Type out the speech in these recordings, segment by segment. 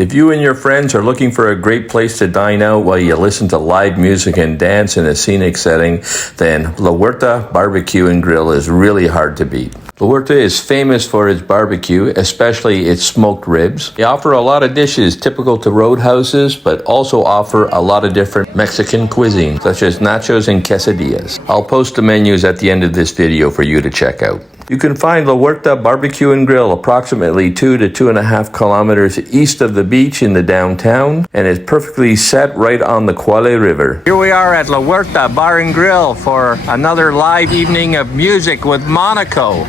If you and your friends are looking for a great place to dine out while you listen to live music and dance in a scenic setting, then Huerta BBQ Grill is really hard to beat. Huerta is famous for its barbecue, especially its smoked ribs. They offer a lot of dishes typical to roadhouses, but also offer a lot of different Mexican cuisine, such as nachos and quesadillas. I'll post the menus at the end of this video for you to check out. You can find Huerta BBQ Grill approximately 2 to 2.5 kilometers east of the beach in the downtown, and is perfectly set right on the Quale River. Here we are at Huerta Bar and Grill for another live evening of music with Monaco.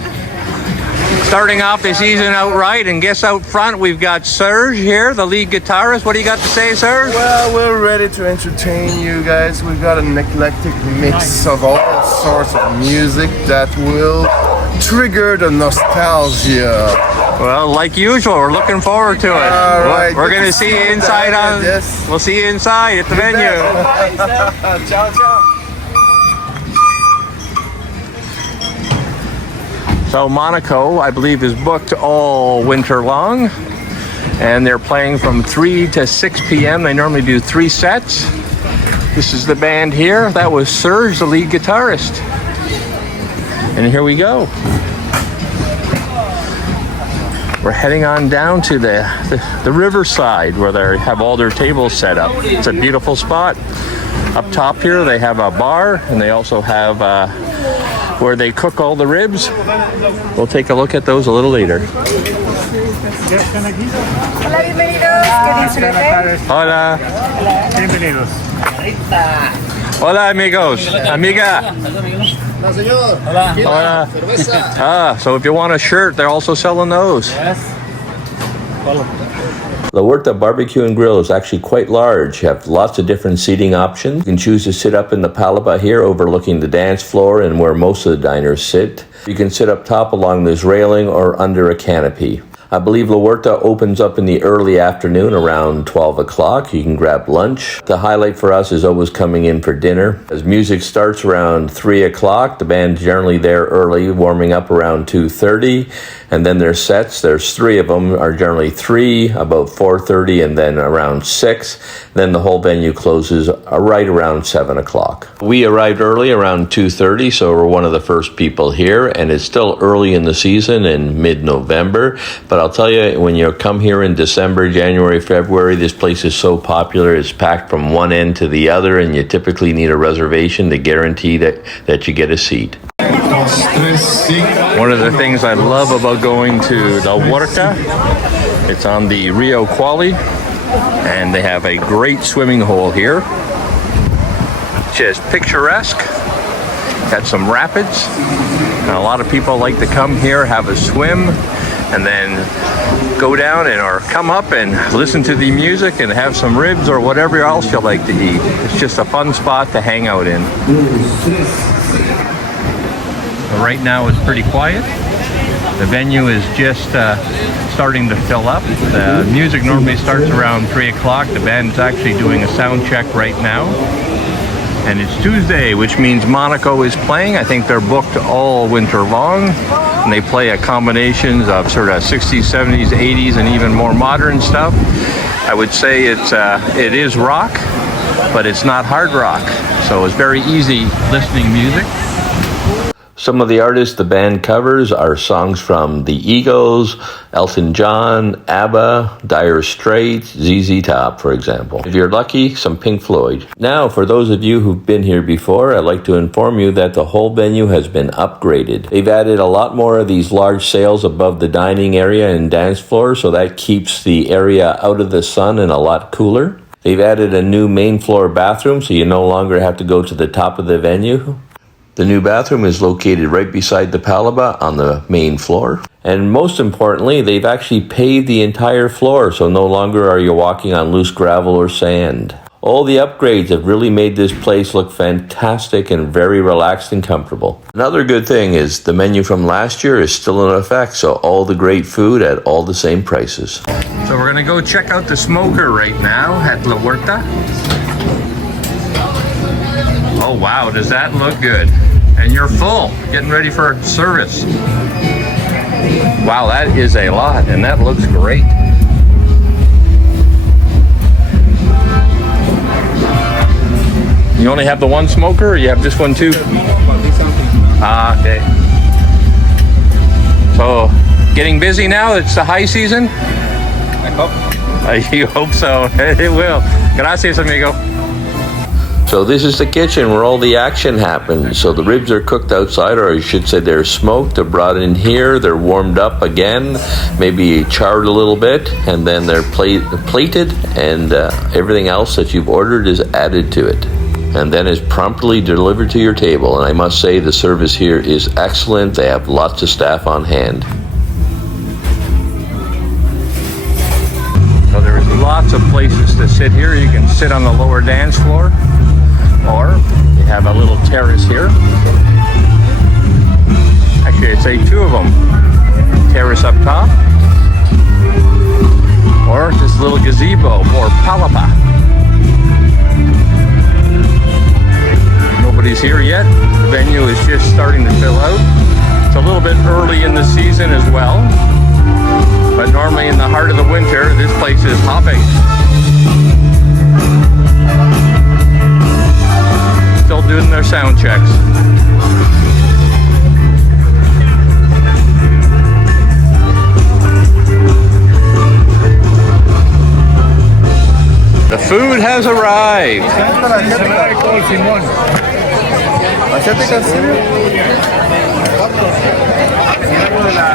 Starting off the season out right, and guess out front we've got Serge here, the lead guitarist. What do you got to say, Serge? Well, we're ready to entertain you guys. We've got an eclectic mix of all sorts of music that will trigger the nostalgia. Well, like usual, we're looking forward to it. All right, we're going to see you inside on. Yes. We'll see you inside at the venue. Ciao, ciao. So Monaco, I believe, is booked all winter long, and they're playing from 3 to 6 p.m. They normally do 3 sets. This is the band here. That was Serge, the lead guitarist. And here we go. We're heading on down to the Riverside, where they have all their tables set up. It's a beautiful spot. Up top here, they have a bar, and they also have where they cook all the ribs. We'll take a look at those a little later. Hola, bienvenidos. ¿Qué disfruten? Hola. Bienvenidos. Hola, amigos. Amiga. Hola, señor. Hola. Ah, so if you want a shirt, they're also selling those. Yes. Follow. The Huerta BBQ Grill is actually quite large. You have lots of different seating options. You can choose to sit up in the palapa here overlooking the dance floor and where most of the diners sit. You can sit up top along this railing or under a canopy. I believe Huerta opens up in the early afternoon around 12 o'clock. You can grab lunch. The highlight for us is always coming in for dinner. As music starts around 3 o'clock, the band's generally there early, warming up around 2:30. And then their sets, there's 3 of them, are generally 3, about 4:30, and then around 6. Then the whole venue closes right around 7 o'clock. We arrived early around 2:30, so we're one of the first people here, and it's still early in the season in mid-November. But I'll tell you, when you come here in December, January, February, this place is so popular. It's packed from one end to the other, and you typically need a reservation to guarantee that you get a seat. One of the things I love about going to the Huerta, it's on the Rio Quale, and they have a great swimming hole here. Just picturesque. Got some rapids, and a lot of people like to come here, have a swim, and then go down or come up and listen to the music and have some ribs or whatever else you like to eat. It's just a fun spot to hang out in. Right now it's pretty quiet. The venue is just starting to fill up. The music normally starts around 3 o'clock. The band's actually doing a sound check right now. And it's Tuesday, which means Monaco is playing. I think they're booked all winter long. And they play a combinations of sort of 60s, 70s, 80s, and even more modern stuff. I would say it is rock, but it's not hard rock. So it's very easy listening music. Some of the artists the band covers are songs from The Eagles, Elton John, ABBA, Dire Straits, ZZ Top, for example. If you're lucky, some Pink Floyd. Now, for those of you who've been here before, I'd like to inform you that the whole venue has been upgraded. They've added a lot more of these large sails above the dining area and dance floor, so that keeps the area out of the sun and a lot cooler. They've added a new main floor bathroom, so you no longer have to go to the top of the venue. The new bathroom is located right beside the palapa on the main floor. And most importantly, they've actually paved the entire floor, so no longer are you walking on loose gravel or sand. All the upgrades have really made this place look fantastic and very relaxed and comfortable. Another good thing is the menu from last year is still in effect, so all the great food at all the same prices. So we're gonna go check out the smoker right now at La Huerta. Oh wow, does that look good? And you're full, getting ready for service. Wow, that is a lot, and that looks great. You only have the one smoker, or you have this one too? Ah, okay. So, getting busy now? It's the high season? I hope. You hope so. It will. Gracias, amigo. So this is the kitchen where all the action happens. So the ribs are cooked outside, or I should say they're smoked. They're brought in here. They're warmed up again, maybe charred a little bit, and then they're plated, and everything else that you've ordered is added to it, and then is promptly delivered to your table. And I must say the service here is excellent. They have lots of staff on hand. So there's lots of places to sit here. You can sit on the lower dance floor, or you have a little terrace here. Actually, I'd say two of them. Terrace up top, or this little gazebo, or palapa. Nobody's here yet. The venue is just starting to fill out. It's a little bit early in the season as well, but normally in the heart of the winter, this place is hopping. Still doing their sound checks. The food has arrived.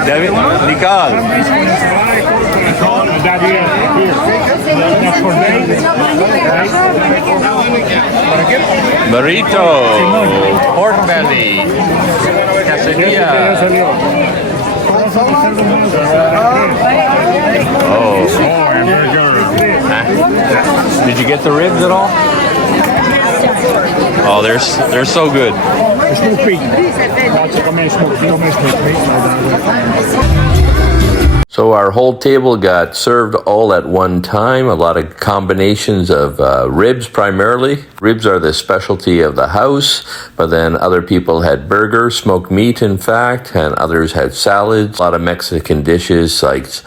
David, Nicole. Burrito, pork belly, quesadilla. Oh, did you get the ribs at all? Oh, they're so good. So our whole table got served all at one time. A lot of combinations of ribs primarily. Ribs are the specialty of the house, but then other people had burger, smoked meat in fact, and others had salads. A lot of Mexican dishes such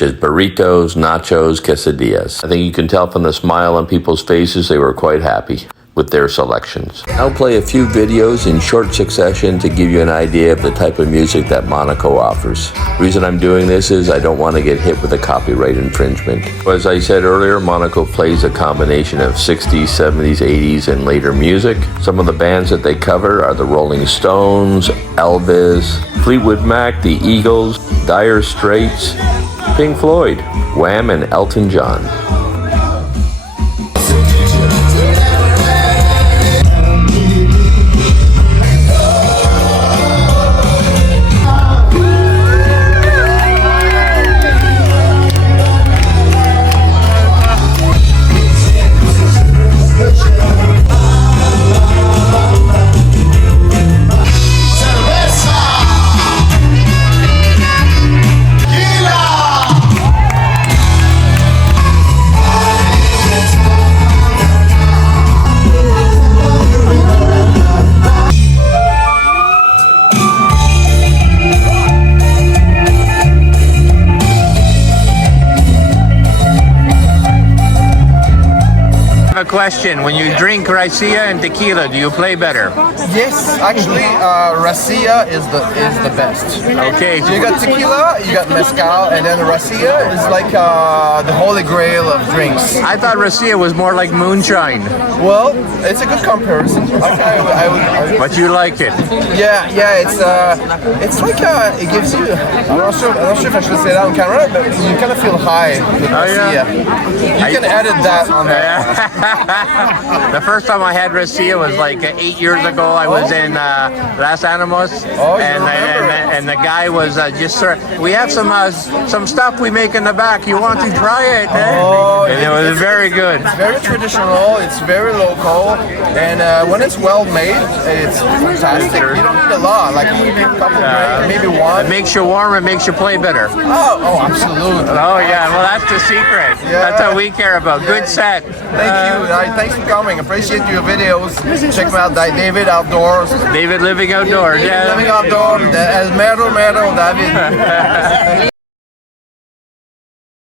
as burritos, nachos, quesadillas. I think you can tell from the smile on people's faces they were quite happy with their selections. I'll play a few videos in short succession to give you an idea of the type of music that Monaco offers. The reason I'm doing this is I don't want to get hit with a copyright infringement. As I said earlier, Monaco plays a combination of 60s, 70s, 80s, and later music. Some of the bands that they cover are the Rolling Stones, Elvis, Fleetwood Mac, the Eagles, Dire Straits, Pink Floyd, Wham, and Elton John. Question: when you drink raicilla and tequila, do you play better? Yes, actually, raicilla is the best. Okay. So you got tequila, you got mezcal, and then raicilla is like the holy grail of drinks. I thought raicilla was more like moonshine. Well, it's a good comparison. Like I But you like it? yeah, it's like it gives you. I'm not sure if I should say that on camera, but you kind of feel high with raicilla. You can edit that on there. The first time I had raicilla was like 8 years ago. I was in Las Animos, and the guy was just sort of, we have some stuff we make in the back. You want to try it? Oh, and it was very good. It's very traditional. It's very local, and when it's well made, it's fantastic. You don't need a lot, like a couple grams, maybe one. It makes you warm. It makes you play better. Oh, absolutely. Oh yeah, well that's the secret. Yeah. That's what we care about. Good set. Thank you. Thanks for coming. Appreciate your videos. Check them out. David Outdoors. David Living Outdoors. Yeah. Living Outdoors. El Mero David.